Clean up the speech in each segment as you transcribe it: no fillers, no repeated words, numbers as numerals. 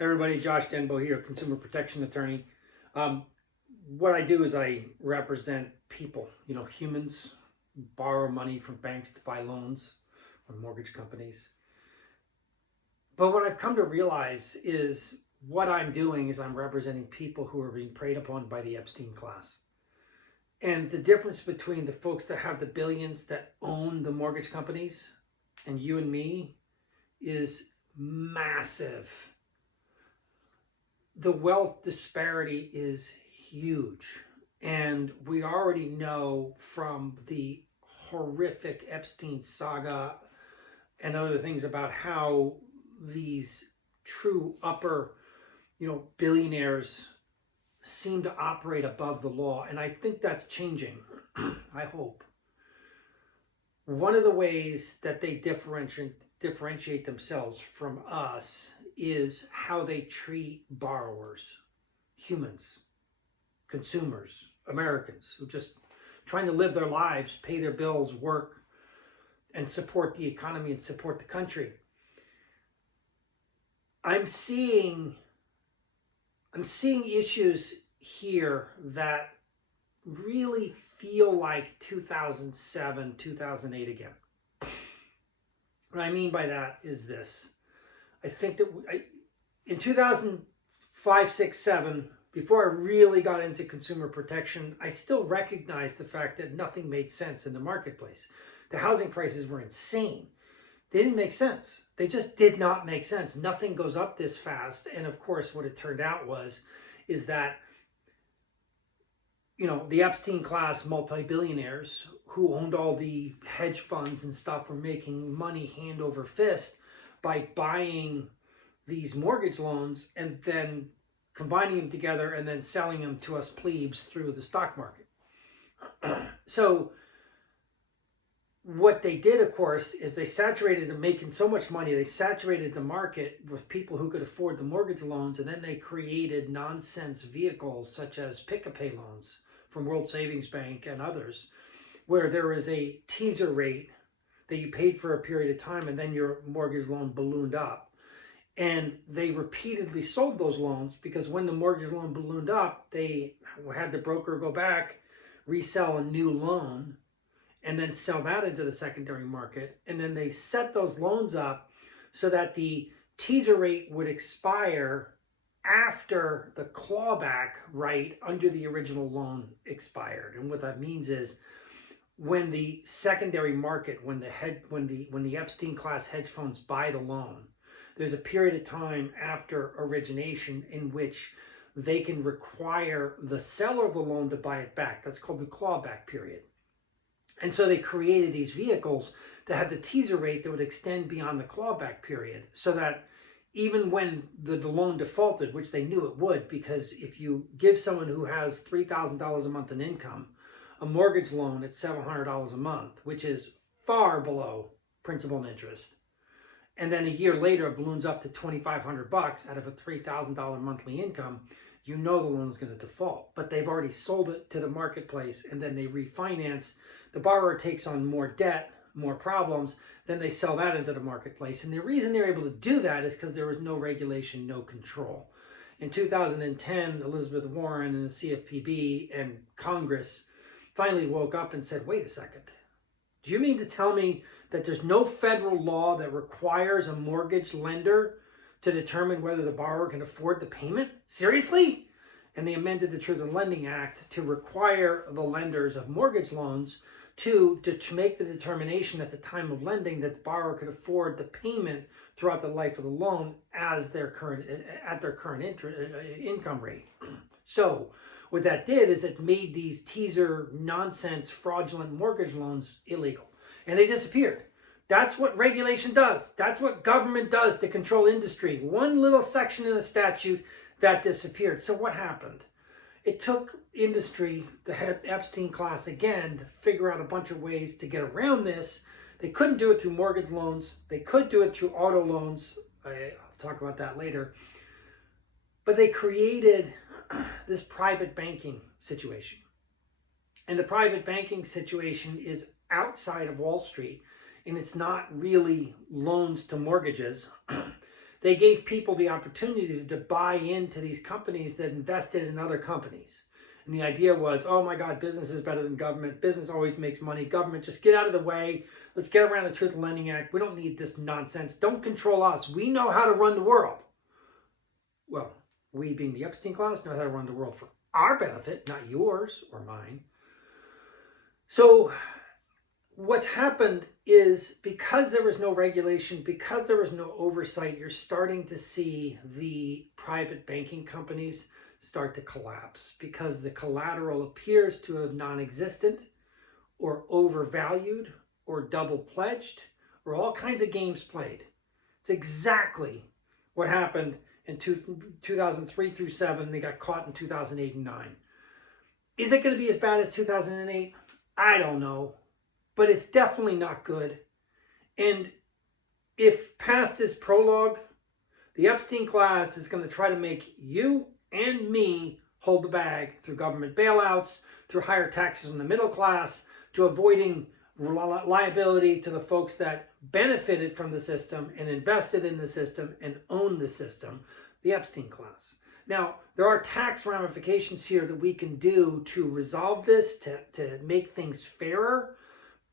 Everybody, Josh Denbo here, consumer protection attorney. What I do is I represent people, humans borrow money from banks to buy loans from mortgage companies. But what I've come to realize is what I'm doing is I'm representing people who are being preyed upon by the Epstein class. And the difference between the folks that have the billions that own the mortgage companies and you and me is massive. The wealth disparity is huge. And we already know from the horrific Epstein saga and other things about how these true upper, billionaires seem to operate above the law. And I think that's changing. I hope. One of the ways that they differentiate themselves from us is how they treat borrowers, humans, consumers, Americans who just trying to live their lives, pay their bills, work, and support the economy and support the country. I'm seeing issues here that really feel like 2007, 2008 again. What I mean by that is this. I think that in 2005, 6, 7, before I really got into consumer protection, I still recognized the fact that nothing made sense in the marketplace. The housing prices were insane. They didn't make sense. They just did not make sense. Nothing goes up this fast. And of course, what it turned out is that, the Epstein class multi-billionaires who owned all the hedge funds and stuff were making money hand over fist by buying these mortgage loans and then combining them together and then selling them to us plebes through the stock market. So what they did, of course, is they saturated them, making so much money, they saturated the market with people who could afford the mortgage loans, and then they created nonsense vehicles such as pick-a-pay loans from World Savings Bank and others, where there is a teaser rate that you paid for a period of time and then your mortgage loan ballooned up. And they repeatedly sold those loans because when the mortgage loan ballooned up, they had the broker go back, resell a new loan, and then sell that into the secondary market. And then they set those loans up so that the teaser rate would expire after the clawback right under the original loan expired. And what that means is when the secondary market, when the Epstein class hedge funds buy the loan, there's a period of time after origination in which they can require the seller of the loan to buy it back. That's called the clawback period. And so they created these vehicles that had the teaser rate that would extend beyond the clawback period so that even when the loan defaulted, which they knew it would, because if you give someone who has $3,000 a month in income a mortgage loan at $700 a month, which is far below principal and interest, and then a year later it balloons up to $2,500 out of a $3,000 monthly income, the loan is going to default. But they've already sold it to the marketplace, and then they refinance. The borrower takes on more debt, more problems, then they sell that into the marketplace. And the reason they're able to do that is because there was no regulation, no control. In 2010, Elizabeth Warren and the CFPB and Congress finally woke up and said, wait a second. Do you mean to tell me that there's no federal law that requires a mortgage lender to determine whether the borrower can afford the payment? Seriously? And they amended the Truth in Lending Act to require the lenders of mortgage loans to make the determination at the time of lending that the borrower could afford the payment throughout the life of the loan at their current income rate. So what that did is it made these teaser nonsense fraudulent mortgage loans illegal, and they disappeared. That's what regulation does. That's what government does to control industry. One little section in the statute that disappeared. So what happened? It took industry, the Epstein class again, to figure out a bunch of ways to get around this. They couldn't do it through mortgage loans. They could do it through auto loans. I'll talk about that later. But they created this private banking situation. And the private banking situation is outside of Wall Street, and it's not really loans to mortgages. They gave people the opportunity to buy into these companies that invested in other companies. And the idea was, oh my God, business is better than government. Business always makes money. Government, just get out of the way. Let's get around the Truth in Lending Act. We don't need this nonsense. Don't control us. We know how to run the world. Well, we being the Epstein class know how to run the world for our benefit, not yours or mine. So what's happened is, because there was no regulation, because there was no oversight, you're starting to see the private banking companies start to collapse because the collateral appears to have non-existent or overvalued or double pledged or all kinds of games played. It's exactly what happened in 2003 through 7. They got caught in 2008 and 9. Is it going to be as bad as 2008? I don't know. But it's definitely not good. And if past is prologue, the Epstein class is going to try to make you and me hold the bag through government bailouts, through higher taxes on the middle class, to avoiding liability to the folks that benefited from the system and invested in the system and owned the system, the Epstein class. Now, there are tax ramifications here that we can do to resolve this, to make things fairer,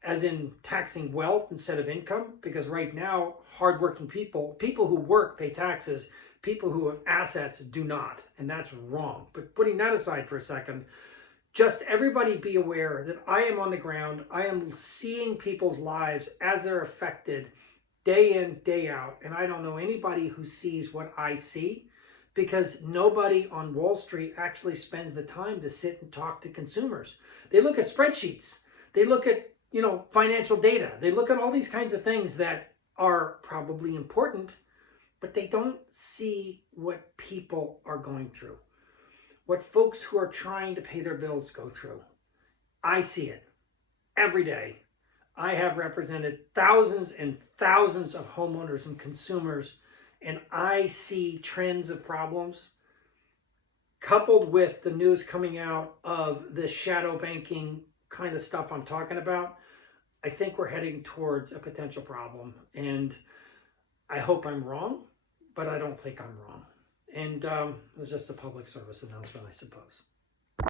as in taxing wealth instead of income, because right now, hardworking people who work pay taxes, people who have assets do not, and that's wrong. But putting that aside for a second, just everybody be aware that I am on the ground. I am seeing people's lives as they're affected day in, day out, and I don't know anybody who sees what I see, because nobody on Wall Street actually spends the time to sit and talk to consumers. They look at spreadsheets. They look at financial data. They look at all these kinds of things that are probably important, but they don't see what people are going through, what folks who are trying to pay their bills go through. I see it every day. I have represented thousands and thousands of homeowners and consumers, and I see trends of problems coupled with the news coming out of the shadow banking kind of stuff I'm talking about. I think we're heading towards a potential problem, and I hope I'm wrong, but I don't think I'm wrong. And it's just a public service announcement, I suppose.